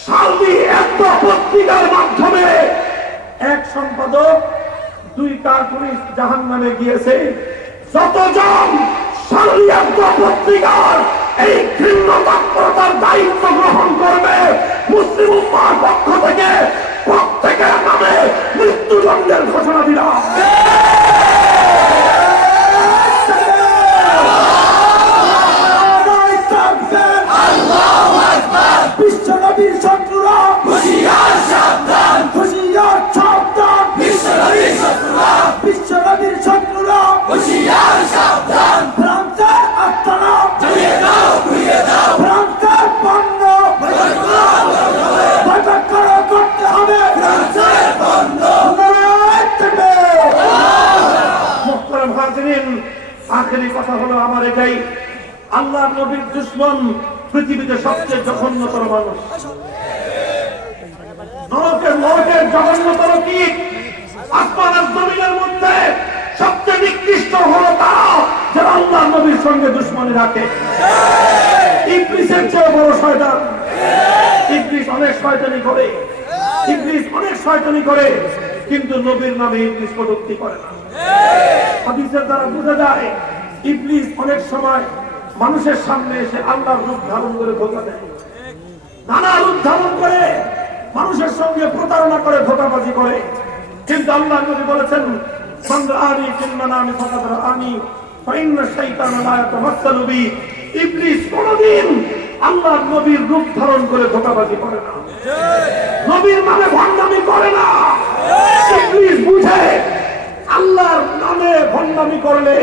সালদি এত পত্রিকার মাধ্যমে এক সম্পাদক, দুই কার্টুনিস্ট জাহান্নামে গিয়েছে। যতজন সালদি এত পত্রিকার এই ঘৃণ্য তৎপরতার দায়িত্ব গ্রহণ করবে, মুসলিম উম্মাহর পক্ষ থেকে প্রত্যেকের নামে মৃত্যুদণ্ডের ঘোষণা দিলাম। বিশ্বনবীর শত্রুরা হুঁশিয়ার সাবধান, হুঁশিয়ার সাবধান, বিশ্বনবীর শত্রুরা, বিশ্বনবীর শত্রুরা হুঁশিয়ার সাবধান। ফ্রান্সের আস্তানা জ্বালিয়ে দাও, ঘুরিয়ে দাও, ফ্রান্সের পণ্য বয়কট করতে হবে, ফ্রান্সের পণ্য। আখেরি কথা হলো আমার এটাই, আল্লাহ নবীর দুশমন পৃথিবীতে সবচেয়ে জঘন্যতর মানুষ। নরকের জঘন্যতর কি? আসমান আর জমিনের মধ্যে সবচেয়ে নিকৃষ্ট হলো তারা যারা আল্লাহ নবীর সঙ্গে দুশমনি রাখে। ইবলিসের চেয়ে বড় শয়তান। ইবলিস অনেক শয়তানি করে, ইবলিস অনেক শয়তানি করে, কিন্তু নবীর নামে ইবলিস কটূক্তি করে না। হাদিসের দ্বারা বোঝা যায় ইবলিস অনেক সময় মানুষের সামনে এসে আল্লাহর রূপ ধারণ করে ধোঁকা দেয়, নানা রূপ ধারণ করে মানুষের সঙ্গে প্রতারণা করে, ধোঁকাবাজি করে। কিন্তু আল্লাহ নবী বলেছেন, মান রাআনি ফিল মানামি ফাকাদ রাআনি ফা ইন্না শাইতানা লা ইয়াতামাসসালু বি। ইবলিস কোনদিন আল্লাহর নবীর রূপ ধারণ করে ধোঁকাবাজি করে না, নবীর নামে ভণ্ডামি করে না। ইবলিস বুঝে আল্লাহর নামে ভণ্ডামি করলে,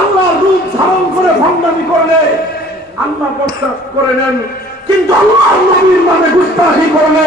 আল্লাহর রূপ ধারণ করে ভণ্ডামি করলে আল্লাহ বরদাস্ত করে নেন, কিন্তু আল্লাহর নবীর নামে গুস্তাখি করলে